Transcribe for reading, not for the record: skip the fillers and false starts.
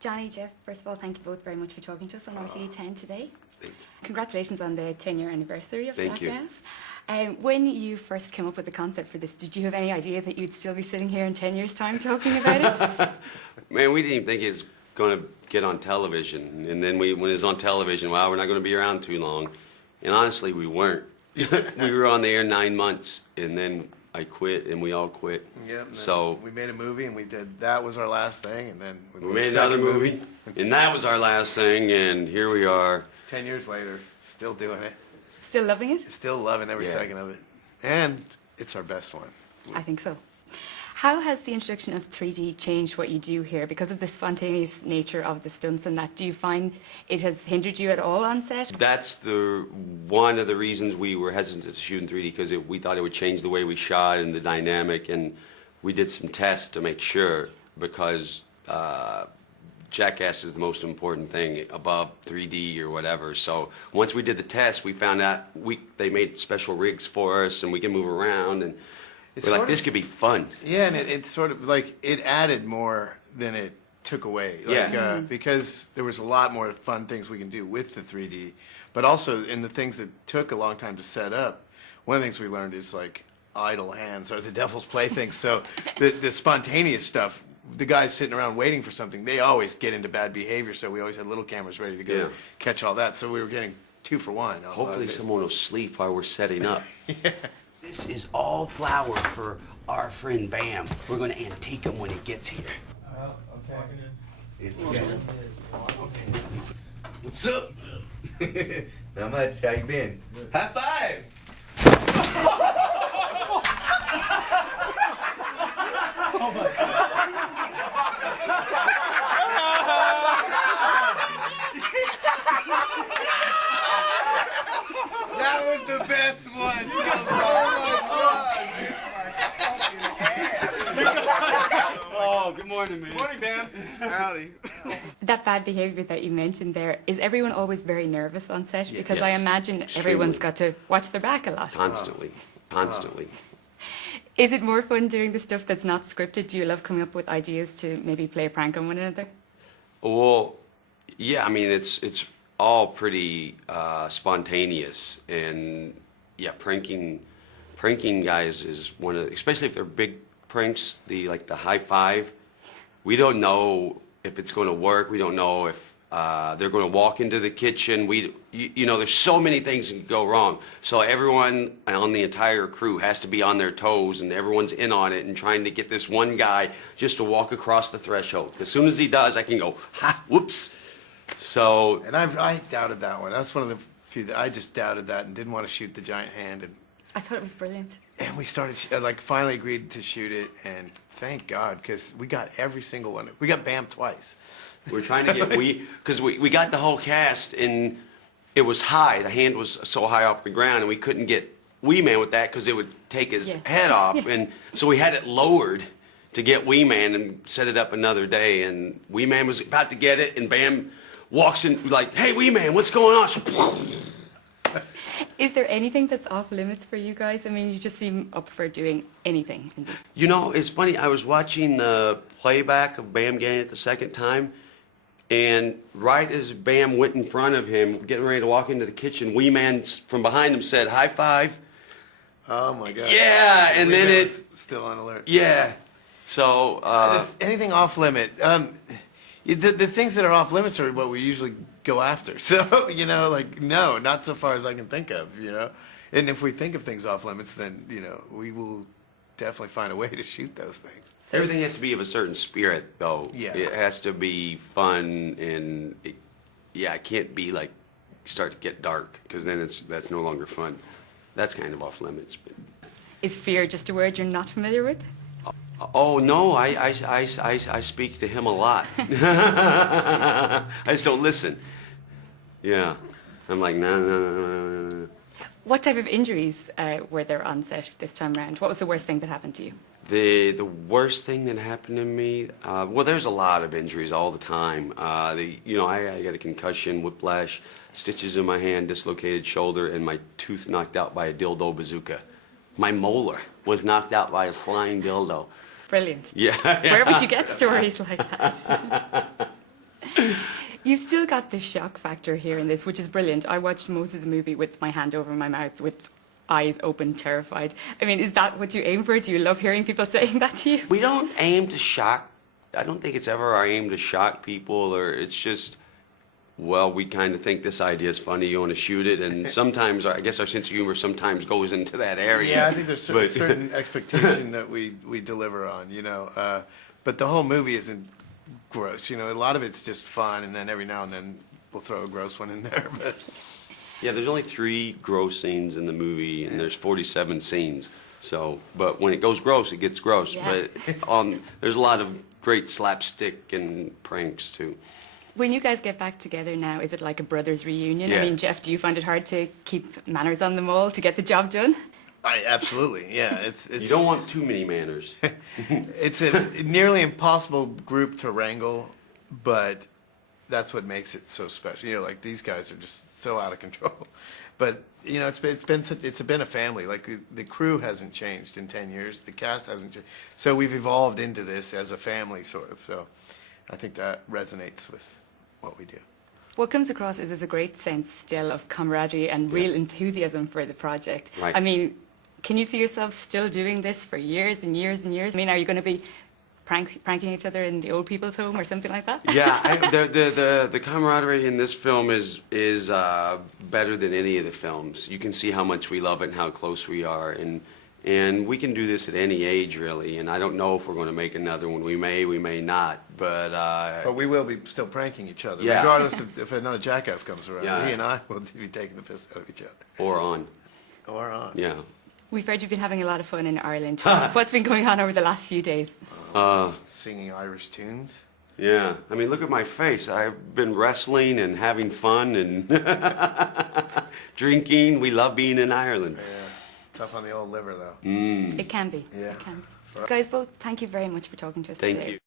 Johnny, Jeff, first of all, thank you both very much for talking to us on RTE 10 today. Congratulations on the 10-year anniversary of Jackass. When you first came up with the concept for this, did you have any idea that you'd still be sitting here in 10 years' time talking about it? Man, we didn't even think it was going to get on television. And then when it was on television, wow, we're not going to be around too long. And honestly, we weren't. We were on the air 9 months, and then I quit, and we all quit. Yep. So we made a movie, and we did. That was our last thing, and then we made another movie, and that was our last thing, and here we are. 10 years later, still doing it. Still loving it? Still loving every second of it, and it's our best one. I think so. How has the introduction of 3D changed what you do here? Because of the spontaneous nature of the stunts and that, do you find it has hindered you at all on set? That's one of the reasons we were hesitant to shoot in 3D, because we thought it would change the way we shot and the dynamic, and we did some tests to make sure, because Jackass is the most important thing above 3D or whatever. So once we did the test, we found out they made special rigs for us, and we can move around, and we're like, this could be fun. Yeah, and it's sort of like it added more than it took away. Like, because there was a lot more fun things we can do with the 3D, but also in the things that took a long time to set up. One of the things we learned is like idle hands are the devil's playthings. So the spontaneous stuff, the guys sitting around waiting for something, they always get into bad behavior. So we always had little cameras ready to go catch all that. So we were getting 2 for 1. Hopefully someone will sleep while we're setting up. Yeah. This is all flour for our friend Bam. We're going to antique him when he gets here. Okay. Okay. What's up? Not much. How you been? High five! Oh my That was the best one. Oh, good morning, man. Good morning, Bam. Howdy. That bad behavior that you mentioned there, is everyone always very nervous on set? Because I Yes. imagine everyone's got to watch their back a lot. Constantly. Is it more fun doing the stuff that's not scripted? Do you love coming up with ideas to maybe play a prank on one another? Well, yeah, I mean, it's all pretty spontaneous, and yeah, pranking guys is one of, especially if they're big pranks, the high five. We don't know if it's going to work. We don't know if they're going to walk into the kitchen. You know, there's so many things that can go wrong. So everyone on the entire crew has to be on their toes, and everyone's in on it and trying to get this one guy just to walk across the threshold. As soon as he does, I can go, ha, whoops. So. And I doubted that one. That's one of the few that I just doubted that and didn't want to shoot the giant hand. And I thought it was brilliant. And we started, finally agreed to shoot it, and thank God, because we got every single one. We got Bam twice. We're trying to get because we got the whole cast, and it was high. The hand was so high off the ground, and we couldn't get Wee Man with that because it would take his head off. And so we had it lowered to get Wee Man and set it up another day. And Wee Man was about to get it, and Bam walks in like, "Hey, Wee Man, what's going on?" So, is there anything that's off limits for you guys? I mean, you just seem up for doing anything in this. you know, it's funny. I was watching the playback of Bam getting it the second time, and right as Bam went in front of him, getting ready to walk into the kitchen, Wee Man from behind him said, "High five." Oh my God. Yeah, and then it's still on alert. Yeah. So anything off limit. The things that are off limits are what we usually go after. So, you know, like, no, not so far as I can think of, you know. And if we think of things off limits, then, you know, we will definitely find a way to shoot those things. So everything has to be of a certain spirit, though. Yeah. It has to be fun, and it can't be like start to get dark, because then that's no longer fun. That's kind of off limits. But. Is fear just a word you're not familiar with? Oh no, I speak to him a lot. I just don't listen. Yeah, I'm like nah. What type of injuries were there on set this time around? What was the worst thing that happened to you? The worst thing that happened to me, well, there's a lot of injuries all the time. I got a concussion, whiplash, stitches in my hand, dislocated shoulder, and my tooth knocked out by a dildo bazooka. My molar was knocked out by a flying dildo. Brilliant. Yeah. Where would you get stories like that? You've still got the shock factor here in this, which is brilliant. I watched most of the movie with my hand over my mouth, with eyes open, terrified. I mean, is that what you aim for? Do you love hearing people saying that to you? We don't aim to shock. I don't think it's ever our aim to shock people, or it's just, well, we kind of think this idea is funny, you want to shoot it, and sometimes, I guess our sense of humor sometimes goes into that area. Yeah, I think there's a But- certain expectation that we deliver on, you know. But the whole movie isn't gross, you know. A lot of it's just fun, and then every now and then we'll throw a gross one in there. But Yeah, there's only 3 gross scenes in the movie, and there's 47 scenes. So, but when it goes gross, it gets gross. Yeah. But there's a lot of great slapstick and pranks too. When you guys get back together now, is it like a brothers reunion? I Yeah. mean, Jeff, do you find it hard to keep manners on the mall to get the job done? absolutely, yeah. It's You don't want too many manners. it's a nearly impossible group to wrangle, but that's what makes it so special. You know, like these guys are just so out of control. But you know, it's been a family. Like the crew hasn't changed in 10 years. The cast hasn't changed. So we've evolved into this as a family, sort of. So I think that resonates with what we do. What comes across is there's a great sense still of camaraderie and real enthusiasm for the project. Right. I mean, can you see yourself still doing this for years and years and years? I mean, are you going to be pranking each other in the old people's home or something like that? Yeah, the camaraderie in this film is better than any of the films. You can see how much we love it and how close we are, and we can do this at any age really. And I don't know if we're going to make another one. We may not, But we will be still pranking each other, Yeah. regardless if another Jackass comes around. Yeah. He and I will be taking the piss out of each other. or on. Or on. Yeah. We've heard you've been having a lot of fun in Ireland. What's been going on over the last few days? Singing Irish tunes. Yeah. I mean, look at my face. I've been wrestling and having fun and drinking. We love being in Ireland. Yeah. Tough on the old liver, though. It can be. Yeah. It can be. Guys, both, thank you very much for talking to us Thank today. you.